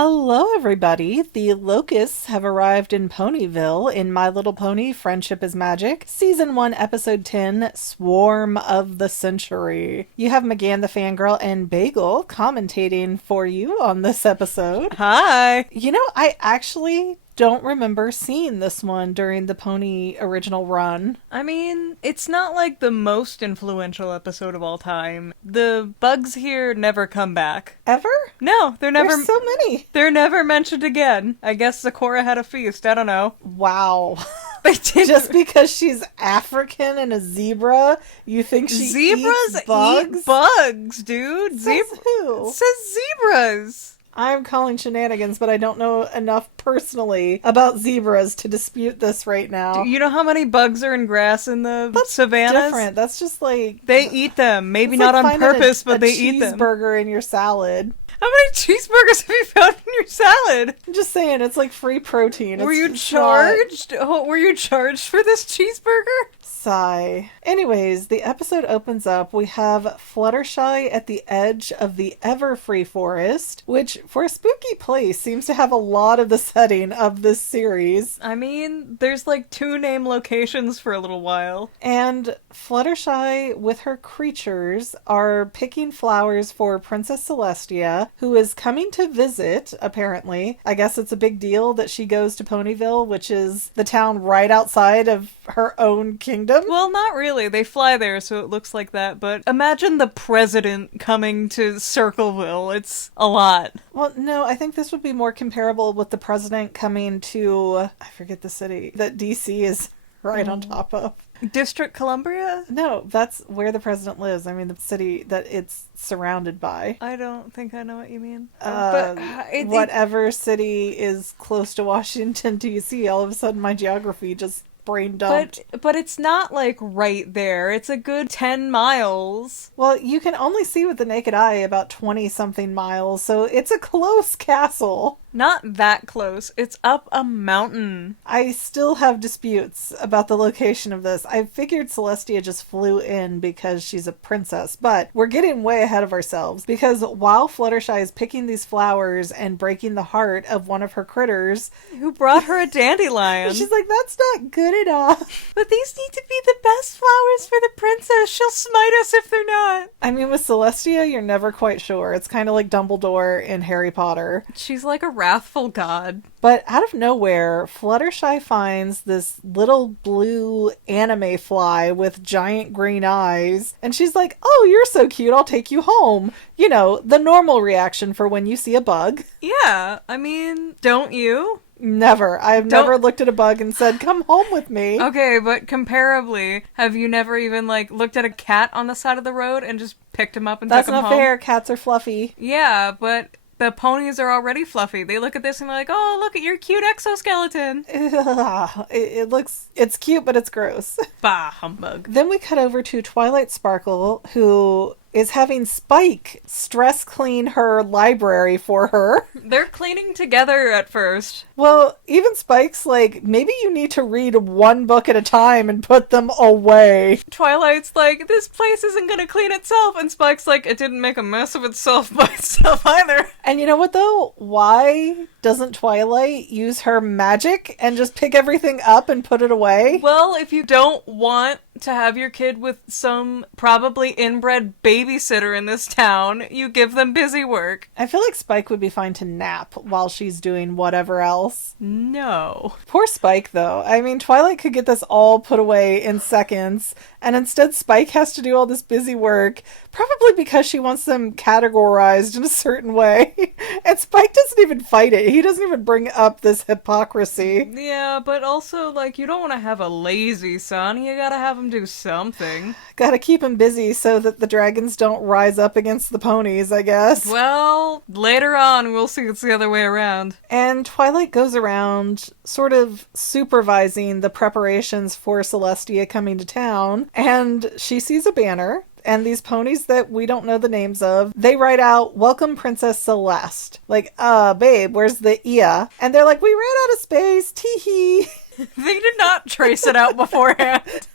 Hello, everybody. The locusts have arrived in Ponyville in My Little Pony Friendship is Magic, Season 1, Episode 10, Swarm of the Century. You have McGann the Fangirl and Bagel commentating for you on this episode. Hi! You know, I actually don't remember seeing this one during the Pony original run. I mean, it's not like the most influential episode of all time. The bugs here never come back. Ever? No, they're never. There's so many. They're never mentioned again. I guess Zecora had a feast. I don't know. Wow. They did. Just because she's African and a zebra, you think she eats bugs? Eat bugs, dude. Says who? It says zebras. I'm calling shenanigans, but I don't know enough personally about zebras to dispute this right now. Do you know how many bugs are in grass in the That's savannas? different. That's just like... They eat them. Maybe it's not like on purpose, but they eat them. cheeseburger in your salad. How many cheeseburgers have you found in your salad? I'm just saying, it's like free protein. Were you It's charged? Oh, were you charged for this cheeseburger? Sigh. Anyways, the episode opens up. We have Fluttershy at the edge of the ever-free forest, which, for a spooky place, seems to have a lot of the setting of this series. I mean, there's like 2 name locations for a little while. And Fluttershy, with her creatures, are picking flowers for Princess Celestia, who is coming to visit, apparently. I guess it's a big deal that she goes to Ponyville, which is the town right outside of her own kingdom. Well, not really. They fly there, so it looks like that. But imagine the president coming to Circleville. It's a lot. Well, no, I think this would be more comparable with the president coming to, I forget the city, that DC is right on top of. District Columbia? No, that's where the president lives. I mean, the city that it's surrounded by. I don't think I know what you mean. Whatever city is close to Washington, D.C., all of a sudden my geography just brain dumped. But it's not like right there. It's a good 10 miles. Well, you can only see with the naked eye about 20-something miles, so it's a close castle. Not that close. It's up a mountain. I still have disputes about the location of this. I figured Celestia just flew in because she's a princess, but we're getting way ahead of ourselves because while Fluttershy is picking these flowers and breaking the heart of one of her critters, who brought her a dandelion, she's like, that's not good enough. But these need to be the best flowers for the princess. She'll smite us if they're not. I mean, with Celestia, you're never quite sure. It's kind of like Dumbledore in Harry Potter. She's like a wrathful god. But out of nowhere, Fluttershy finds this little blue anime fly with giant green eyes. And she's like, oh, you're so cute, I'll take you home. You know, the normal reaction for when you see a bug. Yeah, I mean, don't you? Never. I've never looked at a bug and said, come home with me. Okay, but comparably, have you never even, like, looked at a cat on the side of the road and just picked him up and took him home? That's not fair. Cats are fluffy. Yeah, but the ponies are already fluffy. They look at this and they're like, oh, look at your cute exoskeleton. It's cute, but it's gross. Bah, humbug. Then we cut over to Twilight Sparkle, who is having Spike stress clean her library for her. They're cleaning together at first. Well, even Spike's like, maybe you need to read one book at a time and put them away. Twilight's like, this place isn't gonna clean itself, and Spike's like, it didn't make a mess of itself by itself either. And you know what though? Why doesn't Twilight use her magic and just pick everything up and put it away? Well, if you don't want to have your kid with some probably inbred babysitter in this town, you give them busy work. I feel like Spike would be fine to nap while she's doing whatever else. No. Poor Spike, though. I mean, Twilight could get this all put away in seconds, and instead Spike has to do all this busy work, probably because she wants them categorized in a certain way. And Spike doesn't even fight it. He doesn't even bring up this hypocrisy. Yeah, but also, like, you don't want to have a lazy son. You gotta have him do something. Gotta keep him busy so that the dragons don't rise up against the ponies, I guess. Well, later on we'll see it's the other way around. And Twilight goes around sort of supervising the preparations for Celestia coming to town, and she sees a banner, and these ponies that we don't know the names of, they write out, "Welcome Princess Celeste." Like, babe, where's the Ia? And they're like, we ran out of space, tee-hee. They did not trace it out beforehand.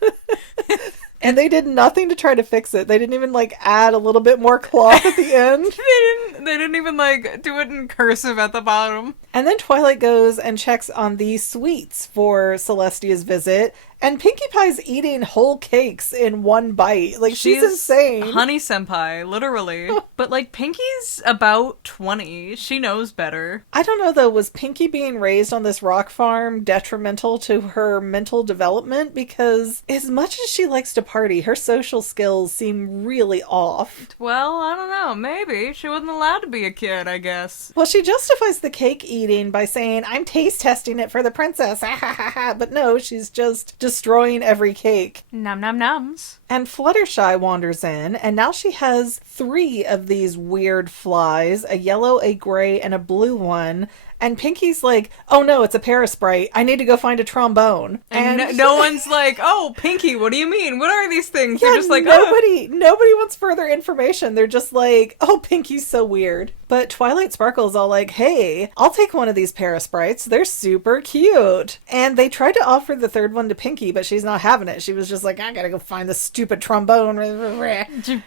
And they did nothing to try to fix it. They didn't even, like, add a little bit more cloth at the end. They didn't even, like, do it in cursive at the bottom. And then Twilight goes and checks on the sweets for Celestia's visit, and Pinkie Pie's eating whole cakes in one bite. Like, she's insane. Honey senpai, literally. But, like, Pinkie's about 20. She knows better. I don't know, though. Was Pinkie being raised on this rock farm detrimental to her mental development? Because as much as she likes to party, her social skills seem really off. Well, I don't know. Maybe. She wasn't allowed to be a kid, I guess. Well, she justifies the cake eating by saying, I'm taste testing it for the princess. But no, she's just destroying every cake. Nom nom noms. And Fluttershy wanders in, and now she has 3 of these weird flies, a yellow, a gray, and a blue one. And Pinkie's like, oh no, it's a parasprite. I need to go find a trombone. And no one's like, oh, Pinkie, what do you mean? What are these things? Yeah, They're just like, nobody wants further information. They're just like, oh, Pinkie's so weird. But Twilight Sparkle's all like, hey, I'll take one of these parasprites. They're super cute. And they tried to offer the 3rd one to Pinkie, but she's not having it. She was just like, I gotta go find the stupid trombone.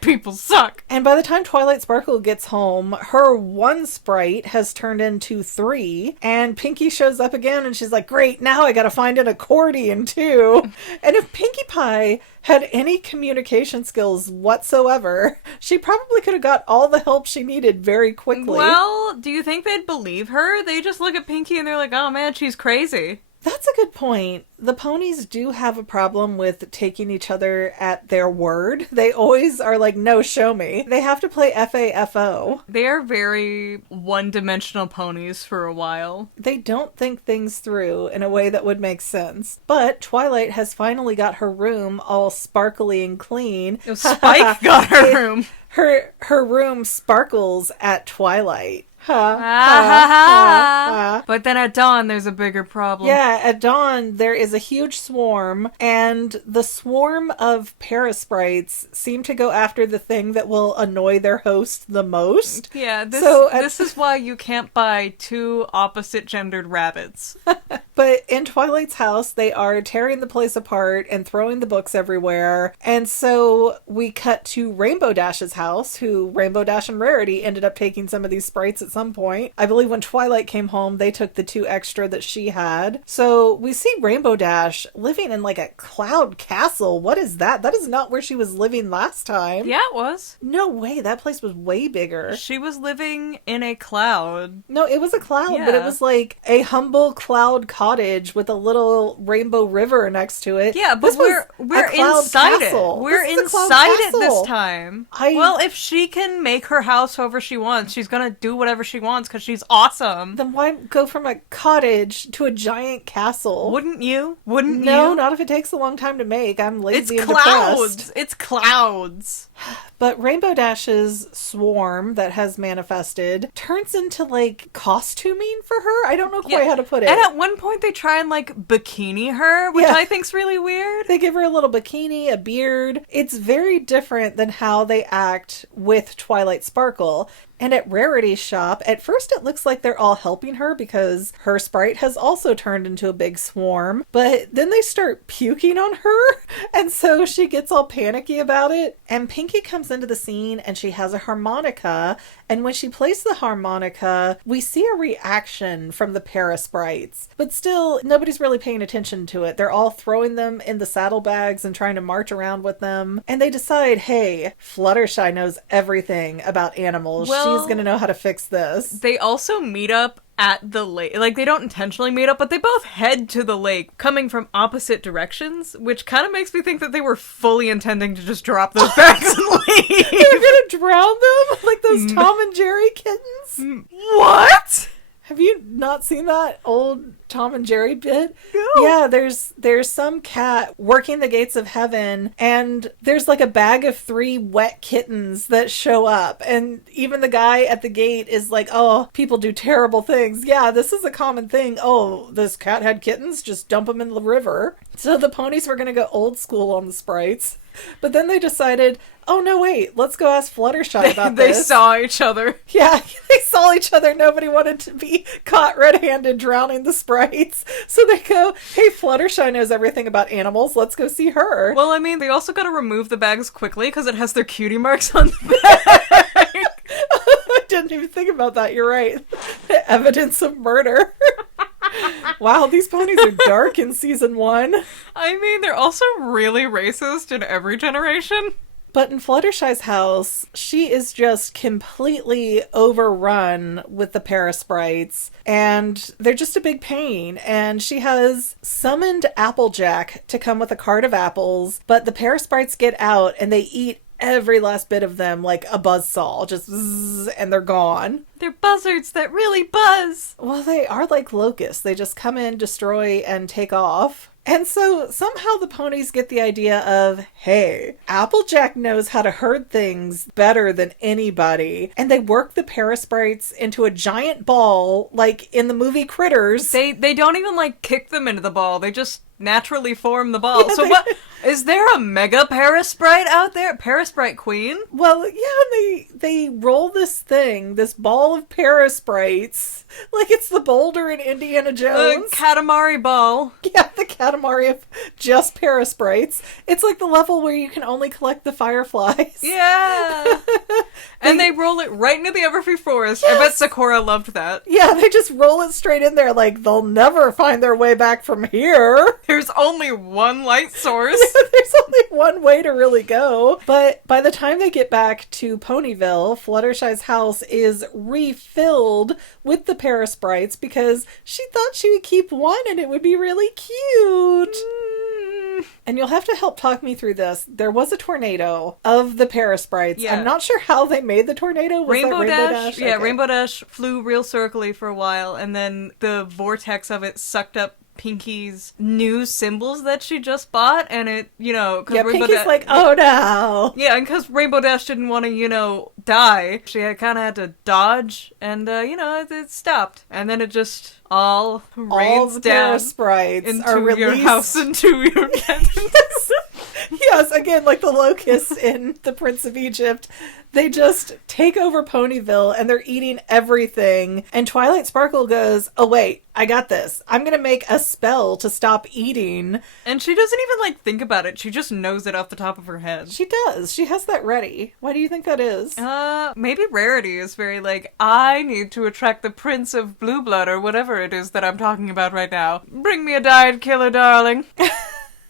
People suck. And by the time Twilight Sparkle gets home, her 1 sprite has turned into 3. And Pinkie shows up again and she's like, great, now I gotta find an accordion too. And if Pinkie Pie had any communication skills whatsoever, she probably could have got all the help she needed very quickly. Well, do you think they'd believe her? They just look at Pinkie and they're like, oh man, she's crazy. That's a good point. The ponies do have a problem with taking each other at their word. They always are like, no, show me. They have to play FAFO. They are very one-dimensional ponies for a while. They don't think things through in a way that would make sense. But Twilight has finally got her room all sparkly and clean. Oh, Spike got her room. Her room sparkles at twilight. But then at dawn, there's a bigger problem. Yeah, at dawn, there is a huge swarm, and the swarm of parasprites seem to go after the thing that will annoy their host the most. Yeah, this is why you can't buy 2 opposite-gendered rabbits. But in Twilight's house, they are tearing the place apart and throwing the books everywhere. And so we cut to Rainbow Dash's house, who Rainbow Dash and Rarity ended up taking some of these sprites at some point. I believe when Twilight came home, they took the 2 extra that she had. So we see Rainbow Dash living in like a cloud castle. What is that? That is not where she was living last time. Yeah, it was. No way. That place was way bigger. She was living in a cloud. No, it was a cloud, Yeah. but it was like a humble cloud cottage with a little rainbow river next to it. Yeah, but we're inside castle. it. We're This is a cloud inside it castle. this time. Well, if she can make her house however she wants, she's gonna do whatever she wants because she's awesome. Then why go from a cottage to a giant castle? Wouldn't you? Wouldn't you? No, not if it takes a long time to make. I'm lazy and clouds. depressed. It's clouds. But Rainbow Dash's swarm that has manifested turns into like costuming for her. I don't know quite how to put it. And at one point they try and like bikini her, which I think's really weird. They give her a little bikini, a beard. It's very different than how they act with Twilight Sparkle. And at Rarity's shop, at first it looks like they're all helping her because her sprite has also turned into a big swarm. But then they start puking on her, and so she gets all panicky about it. And Pinkie comes into the scene and she has a harmonica. And when she plays the harmonica, we see a reaction from the parasprites. But still, nobody's really paying attention to it. They're all throwing them in the saddlebags and trying to march around with them. And they decide, hey, Fluttershy knows everything about animals. She's going to know how to fix this. They also meet up at the lake. Like, they don't intentionally meet up, but they both head to the lake, coming from opposite directions, which kind of makes me think that they were fully intending to just drop those bags and leave. They were going to drown them? Like those Tom and Jerry kittens? What? Have you not seen that old Tom and Jerry bit? No. Yeah, there's some cat working the gates of heaven, and there's like a bag of 3 wet kittens that show up, and even the guy at the gate is like, oh, people do terrible things. Yeah, this is a common thing. Oh, this cat had kittens? Just dump them in the river. So the ponies were going to go old school on the sprites. But then they decided, oh no, wait, let's go ask Fluttershy about They this. saw each other. Yeah, they saw each other. Nobody wanted to be caught red-handed drowning the sprites. sprites. So they go, hey, Fluttershy knows everything about animals. Let's go see her. Well, I mean, they also gotta remove the bags quickly because it has their cutie marks on the bag. I didn't even think about that. You're right. Evidence of murder. Wow, these ponies are dark in season 1. I mean, they're also really racist in every generation. But in Fluttershy's house, she is just completely overrun with the parasprites, and they're just a big pain. And she has summoned Applejack to come with a cart of apples, but the parasprites get out and they eat every last bit of them like a buzzsaw, just zzz, and they're gone. They're buzzards that really buzz. Well, they are like locusts. They just come in, destroy, and take off. And so somehow the ponies get the idea of, hey, Applejack knows how to herd things better than anybody. And they work the parasprites into a giant ball, like in the movie Critters. They don't even like kick them into the ball. They just naturally form the ball. Yeah, so what is there a mega parasprite out there? Parasprite queen? Well, yeah, they roll this thing, this ball of parasprites, like it's the boulder in Indiana Jones. The Katamari ball. Yeah, the Katamari of just parasprites. It's like the level where you can only collect the fireflies. Yeah. And they roll it right into the Everfree Forest. Yes. I bet Zecora loved that. Yeah, they just roll it straight in there like they'll never find their way back from here. There's only one light source. Yeah, there's only one way to really go. But by the time they get back to Ponyville, Fluttershy's house is refilled with the parasprites because she thought she would keep one and it would be really cute. And you'll have to help talk me through this. There was a tornado of the parasprites. Yeah. I'm not sure how they made the tornado. Was Rainbow that Dash? Yeah, okay. Rainbow Dash flew real circly for a while, and then the vortex of it sucked up Pinky's new symbols that she just bought, and it, yeah, Pinky's like, oh no. Yeah, and because Rainbow Dash didn't want to, die, she kind of had to dodge, and, it stopped. And then it just all rains down sprites into are released. your house, into your bed. Yes, again, like the locusts in The Prince of Egypt. They just take over Ponyville and they're eating everything. And Twilight Sparkle goes, oh wait, I got this. I'm going to make a spell to stop eating. And she doesn't even think about it. She just knows it off the top of her head. She does. She has that ready. Why do you think that is? Maybe Rarity is very I need to attract the Prince of Blue Blood or whatever it is that I'm talking about right now. Bring me a diet killer, darling.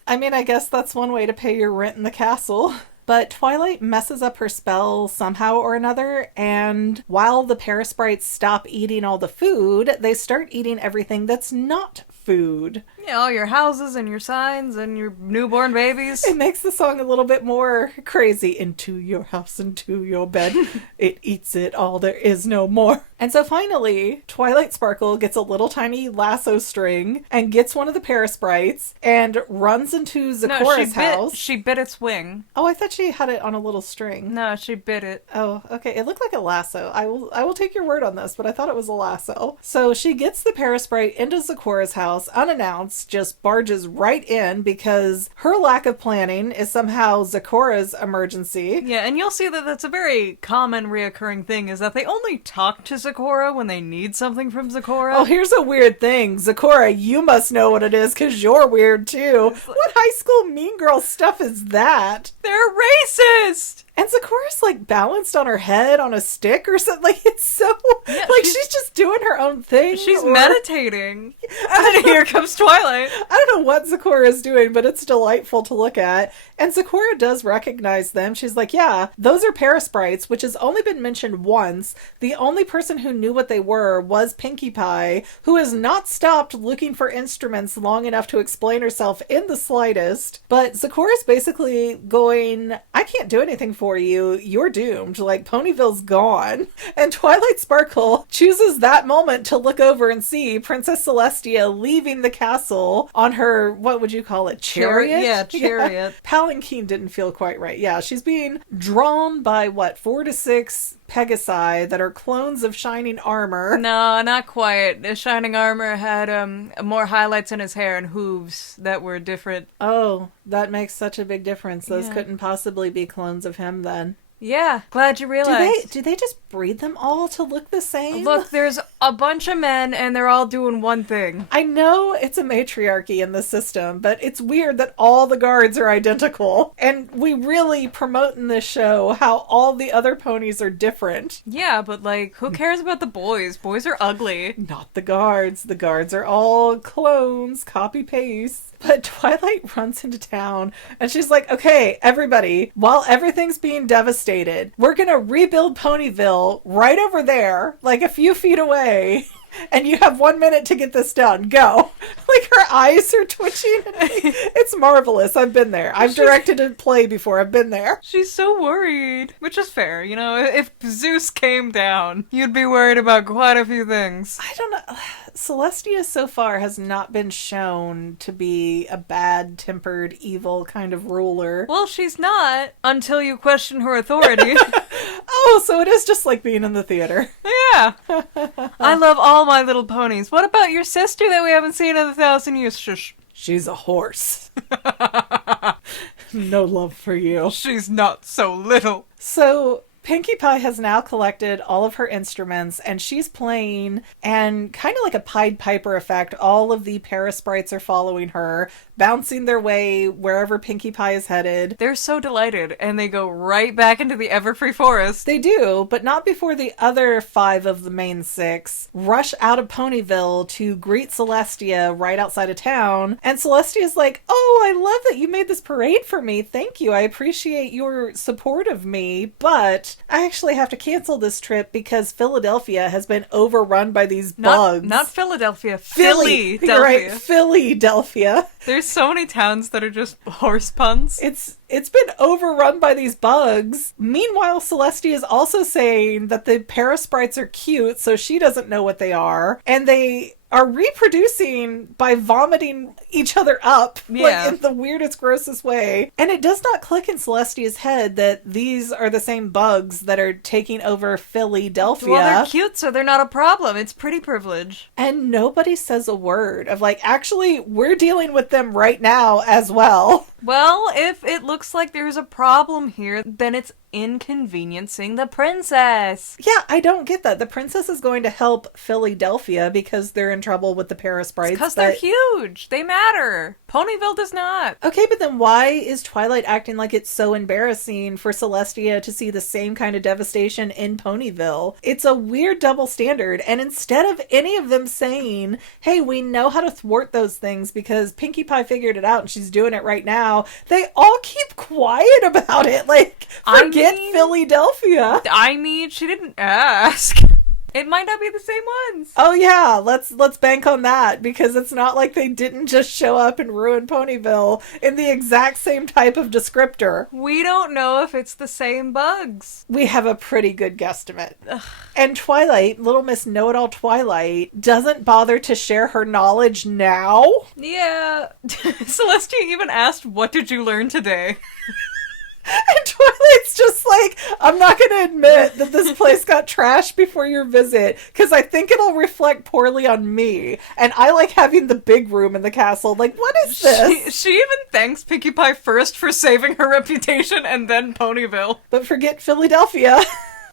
I mean, I guess that's one way to pay your rent in the castle. But Twilight messes up her spell somehow or another, and while the parasprites stop eating all the food, they start eating everything that's not food. Yeah, all your houses and your signs and your newborn babies. It makes the song a little bit more crazy. Into your house, into your bed. It eats it all, there is no more. And so finally, Twilight Sparkle gets a little tiny lasso string and gets one of the parasprites and runs into Zecora's house. She bit its wing. Oh, I thought she had it on a little string. No, she bit it. Oh, okay. It looked like a lasso. I will take your word on this, but I thought it was a lasso. So she gets the parasprite into Zecora's house unannounced, just barges right in because her lack of planning is somehow Zecora's emergency. Yeah, and you'll see that that's a very common reoccurring thing, is that they only talk to Zecora when they need something from Zecora. Oh, here's a weird thing. Zecora, you must know what it is because you're weird too. What high school mean girl stuff is that? They're racist! And Zecora's balanced on her head on a stick or something. It's so she's just doing her own thing. She's meditating. And then here comes Twilight. I don't know what Zecora is doing, but it's delightful to look at. And Zecora does recognize them. She's like, yeah, those are parasprites, which has only been mentioned once. The only person who knew what they were was Pinkie Pie, who has not stopped looking for instruments long enough to explain herself in the slightest. But Zecora's basically going, I can't do anything for you. You're doomed. Ponyville's gone. And Twilight Sparkle chooses that moment to look over and see Princess Celestia leaving the castle on her, what would you call it, chariot? Yeah, chariot. Yeah. Palanquin didn't feel quite right. Yeah, she's being drawn by, 4 to 6 Pegasi that are clones of Shining Armor. No, not quite. The Shining Armor had more highlights in his hair and hooves that were different. Oh, that makes such a big difference. Those couldn't possibly be clones of him then. Yeah, glad you realized. Do they just breed them all to look the same? Look, there's a bunch of men and they're all doing one thing. I know it's a matriarchy in the system, but it's weird that all the guards are identical. And we really promote in this show how all the other ponies are different. Yeah, but like, who cares about the boys? Boys are ugly. Not the guards. The guards are all clones, copy-paste. But Twilight runs into town and she's like, okay, everybody, while everything's being devastated, we're gonna rebuild Ponyville right over there, like a few feet away. And you have 1 minute to get this done. Go. Like, her eyes are twitching. It's marvelous. I've been there. I've directed a play before. I've been there. She's so worried. Which is fair. You know, if Zeus came down, you'd be worried about quite a few things. I don't know. Celestia so far has not been shown to be a bad-tempered, evil kind of ruler. Well, she's not, until you question her authority. Oh, so it is just like being in the theater. Yeah. I love all my little ponies. What about your sister that we haven't seen in 1,000 years? Shush. She's a horse. No love for you. She's not so little. So Pinkie Pie has now collected all of her instruments and she's playing, and kind of like a Pied Piper effect, all of the parasprites are following her, bouncing their way wherever Pinkie Pie is headed. They're so delighted, and they go right back into the Everfree Forest. They do, but not before the other 5 of the main 6 rush out of Ponyville to greet Celestia right outside of town. And Celestia's like, oh, I love that you made this parade for me. Thank you. I appreciate your support of me, but I actually have to cancel this trip because Philadelphia has been overrun by these bugs. Not Philadelphia. Philly. You're right, Philadelphia. There's so many towns that are just horse puns. It's been overrun by these bugs. Meanwhile, Celestia is also saying that the parasprites are cute, so she doesn't know what they are. And they are reproducing by vomiting each other up, like in the weirdest, grossest way. And it does not click in Celestia's head that these are the same bugs that are taking over Philadelphia. Well, they're cute, so they're not a problem. It's pretty privilege. And nobody says a word of like, actually, we're dealing with them right now as well. Well, if it looks like there's a problem here, then it's inconveniencing the princess. Yeah, I don't get that. The princess is going to help Philadelphia because they're in trouble with the parasprites. Because they're huge. They matter. Ponyville does not. Okay, but then why is Twilight acting like it's so embarrassing for Celestia to see the same kind of devastation in Ponyville? It's a weird double standard. And instead of any of them saying, hey, we know how to thwart those things because Pinkie Pie figured it out and she's doing it right now, they all keep quiet about it. Like, forget Philadelphia. I mean, she didn't ask. It might not be the same ones. Oh yeah, let's bank on that, because it's not like they didn't just show up and ruin Ponyville in the exact same type of descriptor. We don't know if it's the same bugs. We have a pretty good guesstimate. Ugh. And Twilight, Little Miss Know-It-All Twilight, doesn't bother to share her knowledge now? Yeah. Celestia even asked, what did you learn today? And Twilight's just like, I'm not going to admit that this place got trashed before your visit, because I think it'll reflect poorly on me. And I like having the big room in the castle. Like, what is this? She even thanks Pinkie Pie first for saving her reputation, and then Ponyville. But forget Philadelphia.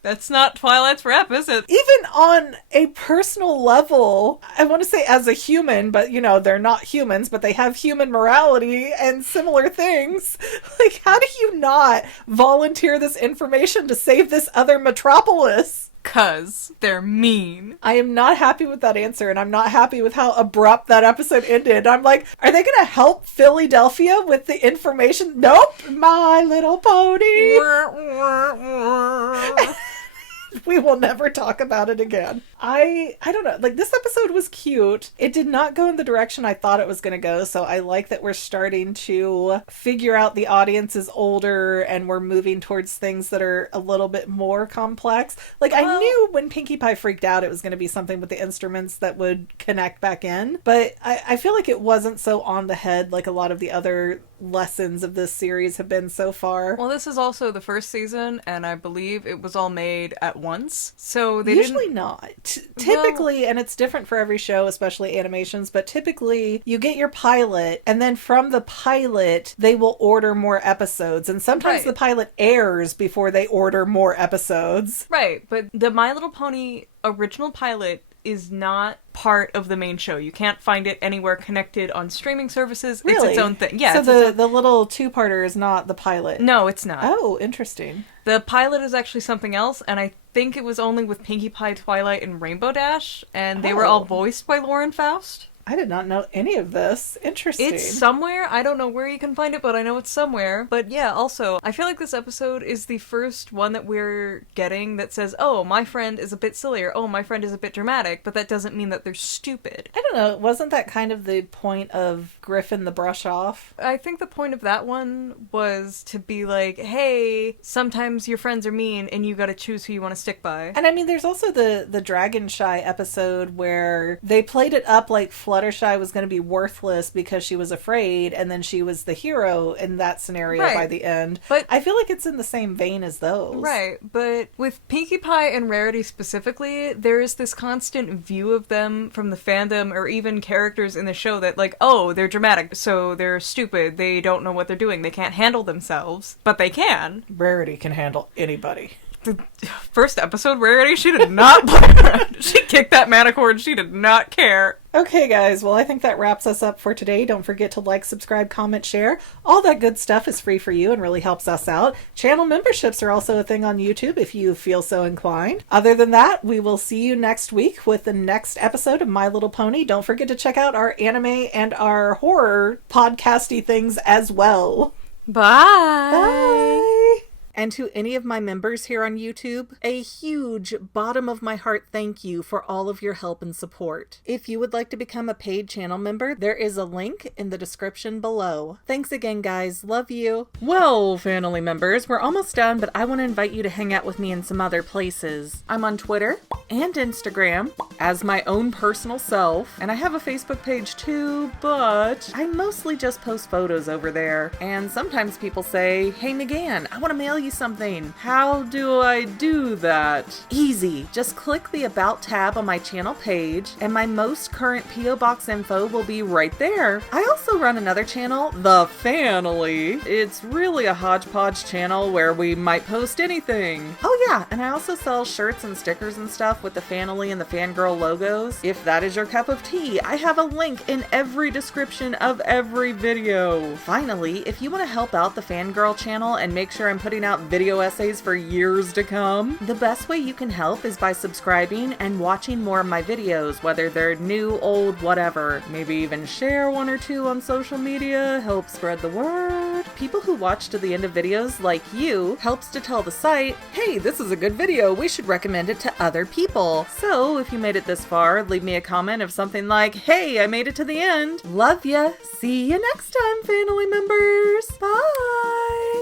That's not Twilight's rep, is it? Even on a personal level, I want to say as a human, but you know, they're not humans, but they have human morality and similar things. Like, how do you not volunteer this information to save this other metropolis? 'Cause they're mean. I am not happy with that answer, and I'm not happy with how abrupt that episode ended. I'm like, are they going to help Philadelphia with the information? Nope. My Little Pony. We will never talk about it again. I don't know. Like, this episode was cute. It did not go in the direction I thought it was going to go, so I like that we're starting to figure out the audience is older and we're moving towards things that are a little bit more complex. Like, I knew when Pinkie Pie freaked out it was going to be something with the instruments that would connect back in, but I feel like it wasn't so on the head like a lot of the other lessons of this series have been so far. Well, this is also the first season, and I believe it was all made at once. So they usually not. Typically, and it's different for every show, especially animations, but typically you get your pilot, and then from the pilot, they will order more episodes. And sometimes the pilot airs before they order more episodes. Right, but the My Little Pony original pilot is not part of the main show. You can't find it anywhere connected on streaming services. Really? It's its own thing. Yeah. So the little two-parter is not the pilot? No, it's not. Oh, interesting. The pilot is actually something else, and I think it was only with Pinkie Pie, Twilight, and Rainbow Dash, and they were all voiced by Lauren Faust. I did not know any of this. Interesting. It's somewhere. I don't know where you can find it, but I know it's somewhere. But yeah, also, I feel like this episode is the first one that we're getting that says, oh, my friend is a bit silly, or oh, my friend is a bit dramatic, but that doesn't mean that they're stupid. I don't know. Wasn't that kind of the point of Griffin the Brush Off? I think the point of that one was to be like, hey, sometimes your friends are mean and you gotta choose who you want to stick by. And I mean, there's also the Dragonshy episode where they played it up like Fluttershy was going to be worthless because she was afraid, and then she was the hero in that scenario by the end. But I feel like it's in the same vein as those. Right, but with Pinkie Pie and Rarity specifically, there is this constant view of them from the fandom or even characters in the show that like, oh, they're dramatic, so they're stupid, they don't know what they're doing, they can't handle themselves, but they can. Rarity can handle anybody. The first episode, Rarity, she did not play around. She kicked that manicord, she did not care. Okay, guys, well, I think that wraps us up for today. Don't forget to like, subscribe, comment, share. All that good stuff is free for you and really helps us out. Channel memberships are also a thing on YouTube if you feel so inclined. Other than that, we will see you next week with the next episode of My Little Pony. Don't forget to check out our anime and our horror podcasty things as well. Bye! Bye! And to any of my members here on YouTube, a huge bottom of my heart thank you for all of your help and support. If you would like to become a paid channel member, there is a link in the description below. Thanks again, guys. Love you. Well, family members, we're almost done, but I want to invite you to hang out with me in some other places. I'm on Twitter and Instagram as my own personal self, and I have a Facebook page too, but I mostly just post photos over there. And sometimes people say, hey, McGann, I want to mail you something. How do I do that? Easy. Just click the About tab on my channel page, and my most current P.O. Box info will be right there. I also run another channel, The Family. It's really a hodgepodge channel where we might post anything. Oh yeah, and I also sell shirts and stickers and stuff with the Family and the Fangirl logos. If that is your cup of tea, I have a link in every description of every video. Finally, if you want to help out the Fangirl channel and make sure I'm putting out video essays for years to come, the best way you can help is by subscribing and watching more of my videos, whether they're new, old, whatever. Maybe even share one or two on social media, help spread the word. People who watch to the end of videos, like you, helps to tell the site, hey, this is a good video, we should recommend it to other people. So if you made it this far, leave me a comment of something like, hey, I made it to the end. Love ya. See you next time, family members. Bye.